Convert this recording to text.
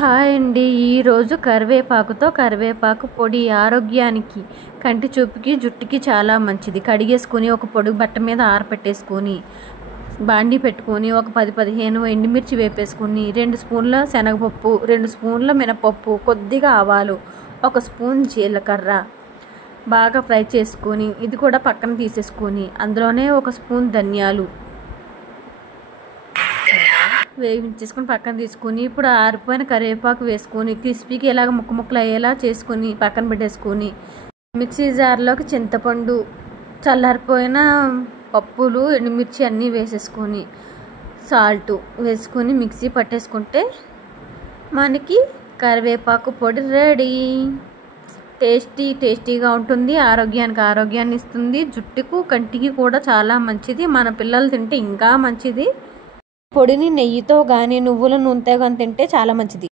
Hi అండి. ఈరోజు కరివేపాకు పొడి ఆరోగ్యానికి, కంటి చూపుకి, జుట్టుకి చాలా మంచిది. కడిగేసుకొని ఒక పొడి బట్ట మీద ఆరపెట్టేసుకొని బాండీ పెట్టుకొని ఒక 10-15 ఎండుమిర్చి వేపేసుకొని 2 స్పూన్ల శనగపప్పు, 2 స్పూన్ల మినపప్పు, కొద్దిగా ఆవాలు, 1 స్పూన్ జీలకర్ర బాగా ఫ్రై చేసుకొని ఇది కూడా పక్కన తీసేసుకొని అందులోనే 1 స్పూన్ ధనియాలు వేయించేసుకొని పక్కన తీసుకొని ఇప్పుడు ఆరిపోయిన కరివేపాకు వేసుకొని క్రిస్పీకి ఇలాగ ముక్కలు అయ్యేలా చేసుకొని పక్కన పెట్టేసుకొని మిక్సీ జార్లోకి చింతపండు, చల్లారిపోయిన పప్పులు, ఎండుమిర్చి అన్నీ వేసేసుకొని సాల్ట్ వేసుకొని మిక్సీ పట్టేసుకుంటే మనకి కరివేపాకు పొడి రెడీ. టేస్టీగా ఉంటుంది. ఆరోగ్యాన్ని ఇస్తుంది. జుట్టుకు, కంటికి కూడా చాలా మంచిది. మన పిల్లలు తింటే ఇంకా మంచిది. పొడిని నెయ్యితో కానీ నువ్వుల నూనెతో కానీ తింటే చాలా మంచిది.